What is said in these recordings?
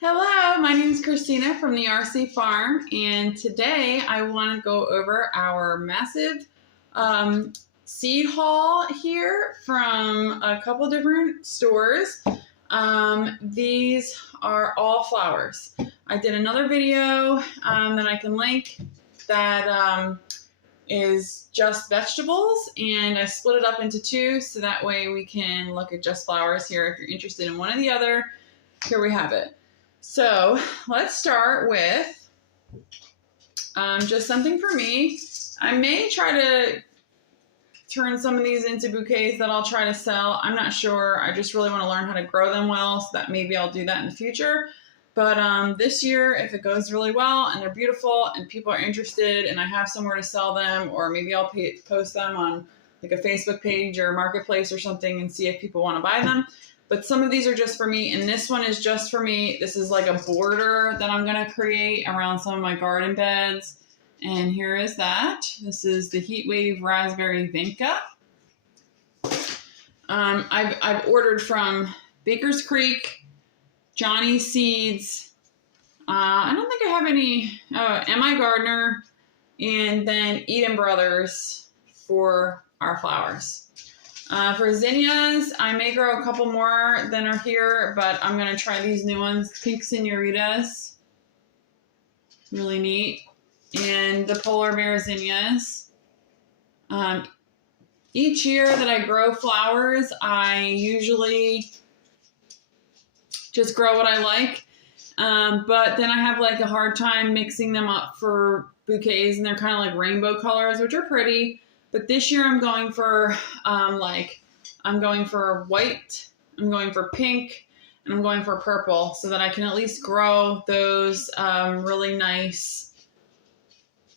Hello, my name is Christina from the RC Farm, and today I want to go over our massive seed haul here from a couple different stores. These are all flowers. I did another video that I can link that is just vegetables, and I split it up into two so that way we can look at just flowers here. If you're interested in one or the other, here we have it. So let's start with just something for me. I may try to turn some of these into bouquets that I'll try to sell. I'm not sure. I just really want to learn how to grow them well, so that maybe I'll do that in the future. But this year, if it goes really well and they're beautiful and people are interested and I have somewhere to sell them, or maybe I'll post them on like a Facebook page or a marketplace or something and see if people want to buy them. But some of these are just for me, and this one is just for me. This is like a border that I'm going to create around some of my garden beds. And here is that. This is the Heatwave Raspberry Vinca. I've ordered from Baker's Creek, Johnny Seeds. I don't think I have any. M.I. Gardner, and then Eden Brothers for our flowers. For zinnias, I may grow a couple more than are here, but I'm going to try these new ones. Pink Senoritas. Really neat. And the polar bear zinnias. Each year that I grow flowers, I usually just grow what I like. But then I have like a hard time mixing them up for bouquets, and they're kind of like rainbow colors, which are pretty. But this year I'm going for I'm going for white, I'm going for pink, and I'm going for purple, so that I can at least grow those really nice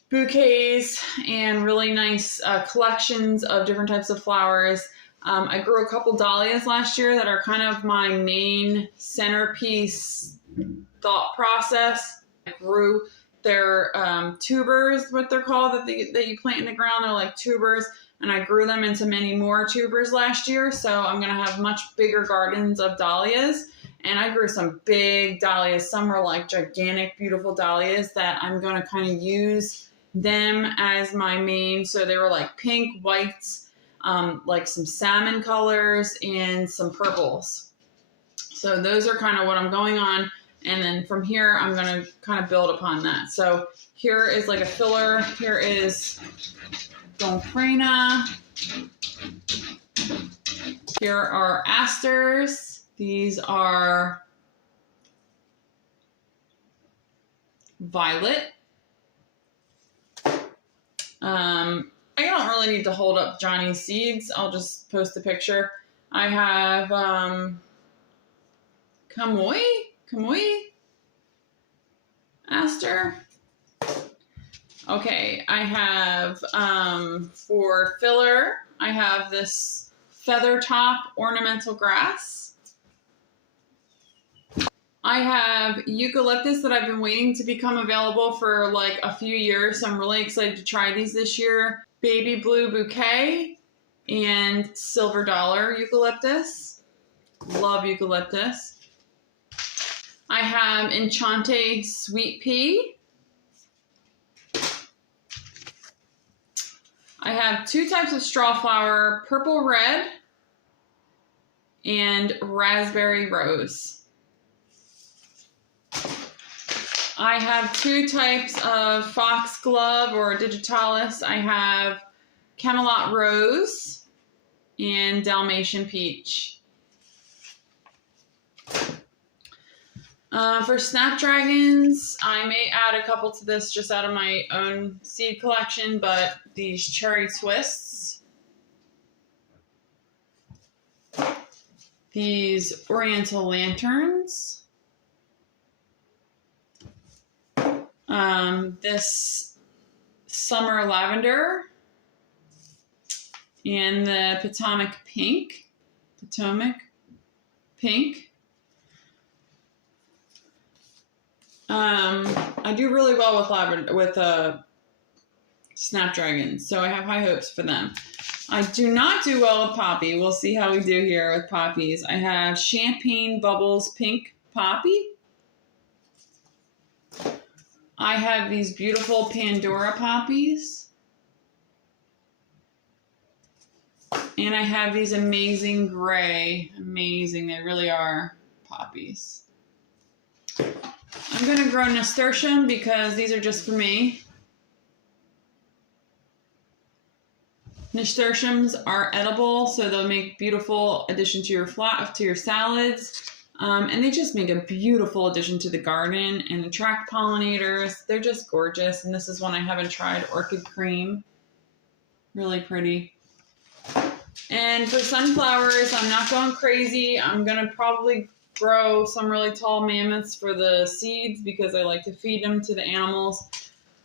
bouquets and really nice collections of different types of flowers. I grew a couple dahlias last year that are kind of my main centerpiece thought process. I grew their tubers, what they're called, that you plant in the ground. They're like tubers, and I grew them into many more tubers last year, so I'm going to have much bigger gardens of dahlias. And I grew some big dahlias. Some are like gigantic, beautiful dahlias that I'm going to kind of use them as my main. So they were like pink, whites, like some salmon colors, and some purples. So those are kind of what I'm going on. And then from here, I'm going to kind of build upon that. So here is like a filler. Here is Donkrena. Here are Asters. These are Violet. I don't really need to hold up Johnny's Seeds. I'll just post a picture. I have Kamui Aster. Okay, I have for filler, I have this feather top ornamental grass. I have eucalyptus that I've been waiting to become available for like a few years, so I'm really excited to try these this year. Baby blue bouquet and silver dollar eucalyptus. Love eucalyptus. I have Enchante Sweet Pea. I have two types of straw flower, purple red and raspberry rose. I have two types of foxglove or digitalis. I have Camelot Rose and Dalmatian Peach. For Snapdragons, I may add a couple to this just out of my own seed collection, but these cherry twists, these oriental lanterns, this summer lavender, and the Potomac pink. I do really well with lavender, with Snapdragons, so I have high hopes for them. I do not do well with poppy. We'll see how we do here with poppies. I have Champagne Bubbles Pink Poppy. I have these beautiful Pandora poppies. And I have these amazing gray, amazing, they really are poppies. I'm going to grow nasturtium because these are just for me. Nasturtiums are edible, so they'll make beautiful addition to your salads. And they just make a beautiful addition to the garden and attract pollinators. They're just gorgeous. And this is one I haven't tried, Orchid Cream. Really pretty. And for sunflowers, I'm not going crazy. I'm going to probably grow some really tall mammoths for the seeds because I like to feed them to the animals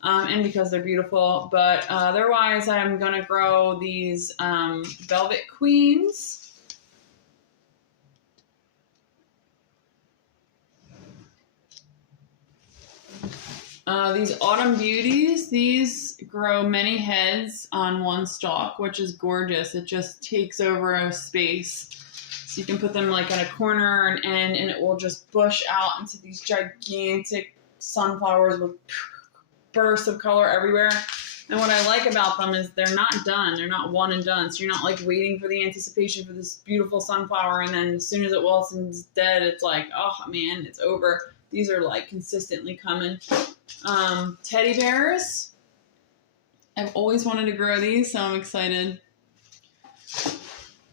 and because they're beautiful. But otherwise, I'm going to grow these velvet queens. These autumn beauties, these grow many heads on one stalk, which is gorgeous. It just takes over a space. So you can put them like in a corner or an end, and it will just bush out into these gigantic sunflowers with bursts of color everywhere. And what I like about them is they're not done. They're not one and done. So you're not like waiting for the anticipation for this beautiful sunflower, and then as soon as it wilts and is dead, it's like, oh man, it's over. These are like consistently coming. Teddy bears. I've always wanted to grow these, so I'm excited.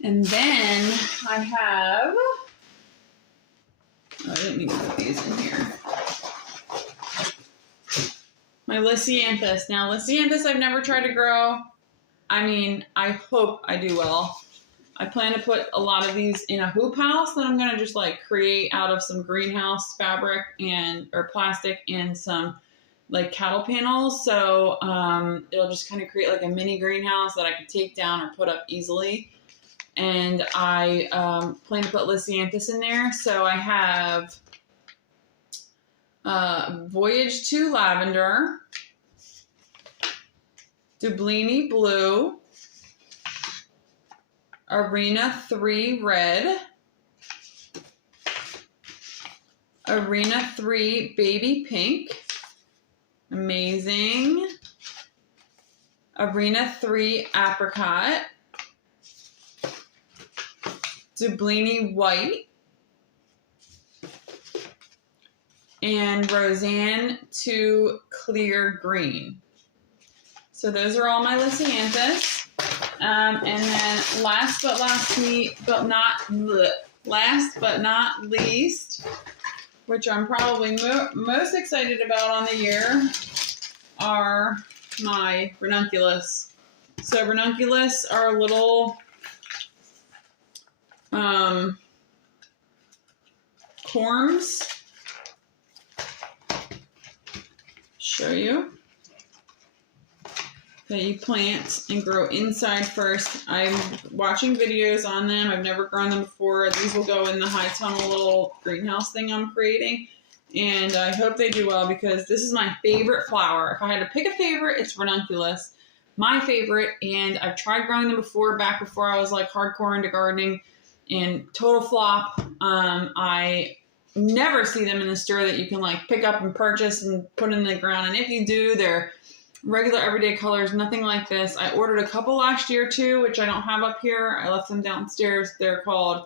And then I have, I didn't mean to put these in here. My Listianthus. Now, Listianthus I've never tried to grow. I mean, I hope I do well. I plan to put a lot of these in a hoop house that I'm going to just like create out of some greenhouse fabric or plastic and some like cattle panels. So it'll just kind of create like a mini greenhouse that I can take down or put up easily. And I plan to put Listianthus in there. So I have Voyage 2 Lavender, Dublini Blue, Arena 3 Red, Arena 3 Baby Pink, amazing, Arena 3 Apricot, Dublini White, and Roseanne 2 Clear Green. So those are all my Listianthus. And then last but not least, which I'm probably most excited about on the year, are my Ranunculus. So Ranunculus are little corms. Show you. That you plant and grow inside first. I'm watching videos on them. I've never grown them before. These will go in the high tunnel little greenhouse thing I'm creating. And I hope they do well because this is my favorite flower. If I had to pick a favorite, it's Ranunculus. My favorite. And I've tried growing them before, back before I was like hardcore into gardening. And total flop. I never see them in the store that you can like pick up and purchase and put in the ground. And if you do, they're regular everyday colors, nothing like this. I ordered a couple last year too, which I don't have up here. I left them downstairs. They're called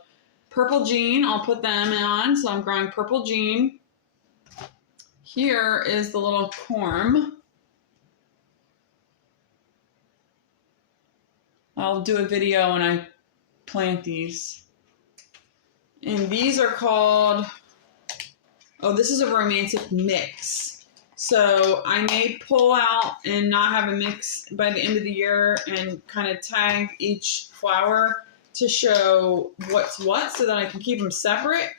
Purple Jean. I'll put them on. So I'm growing Purple Jean. Here is the little corm. I'll do a video when I plant these. And these are called, oh, this is a romantic mix. So I may pull out and not have a mix by the end of the year and kind of tag each flower to show what's what so that I can keep them separate.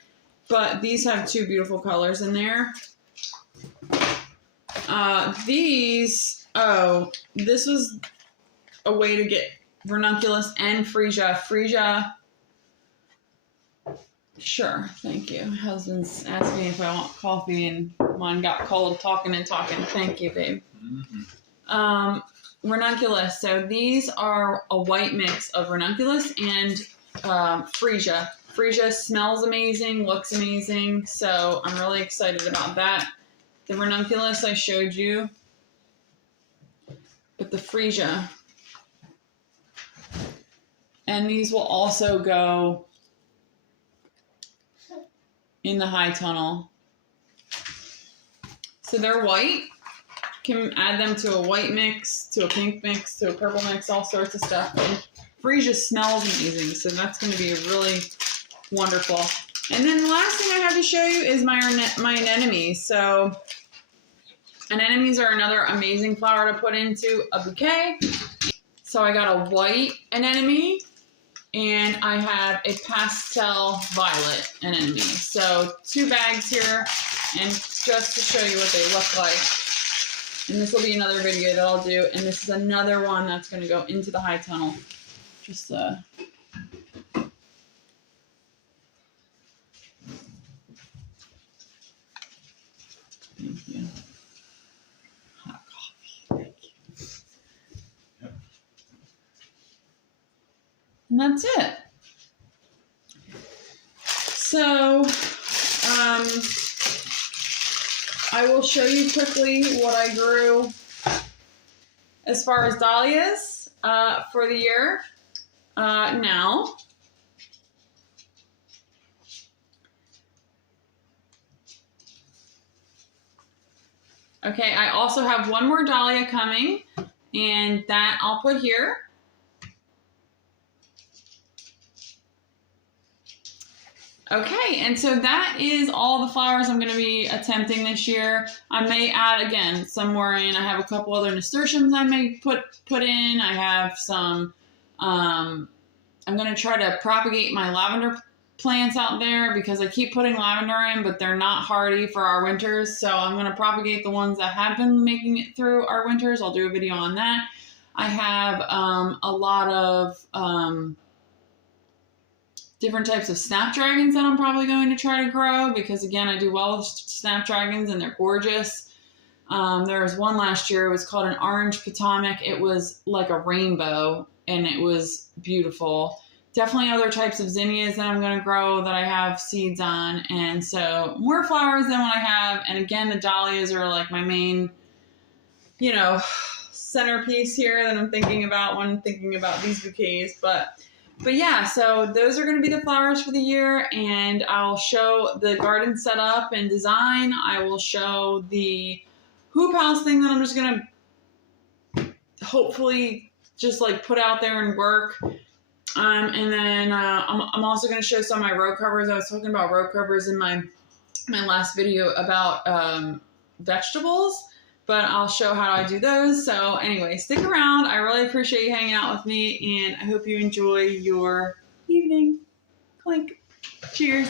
But these have two beautiful colors in there. This was a way to get Ranunculus and Freesia. Freesia, sure, thank you. My husband's asked me if I want coffee and mine got cold talking and talking. Thank you, babe. Mm-hmm. Ranunculus. So these are a white mix of Ranunculus and Freesia. Freesia smells amazing, looks amazing. So I'm really excited about that. The Ranunculus I showed you, but the Freesia. And these will also go in the high tunnel. So they're white. Can add them to a white mix, to a pink mix, to a purple mix, all sorts of stuff. And Freesia smells amazing, so that's going to be really wonderful. And then the last thing I have to show you is my anemones. So anemones are another amazing flower to put into a bouquet. So I got a white anemone, and I have a pastel violet anemone. So 2 bags here, and just to show you what they look like. And this will be another video that I'll do. And this is another one that's going to go into the high tunnel. Just thank you. Hot coffee. Thank you. Yep. And that's it. So, I will show you quickly what I grew as far as dahlias for the year now. Okay, I also have one more dahlia coming, and that I'll put here. Okay, and so that is all the flowers I'm going to be attempting this year. I may add, again, some more in. I have a couple other nasturtiums I may put in. I have some, I'm going to try to propagate my lavender plants out there because I keep putting lavender in, but they're not hardy for our winters. So I'm going to propagate the ones that have been making it through our winters. I'll do a video on that. I have a lot of different types of snapdragons that I'm probably going to try to grow because, again, I do well with snapdragons and they're gorgeous. There was one last year. It was called an orange potomac. It was like a rainbow and it was beautiful. Definitely other types of zinnias that I'm going to grow that I have seeds on. And so more flowers than what I have. And again, the dahlias are like my main, you know, centerpiece here that I'm thinking about when thinking about these bouquets. But yeah, so those are going to be the flowers for the year, and I'll show the garden setup and design. I will show the hoop house thing that I'm just going to hopefully just like put out there and work. And then I'm also going to show some of my row covers. I was talking about row covers in my last video about vegetables. But I'll show how I do those. So anyway, stick around. I really appreciate you hanging out with me, and I hope you enjoy your evening. Clink. Cheers.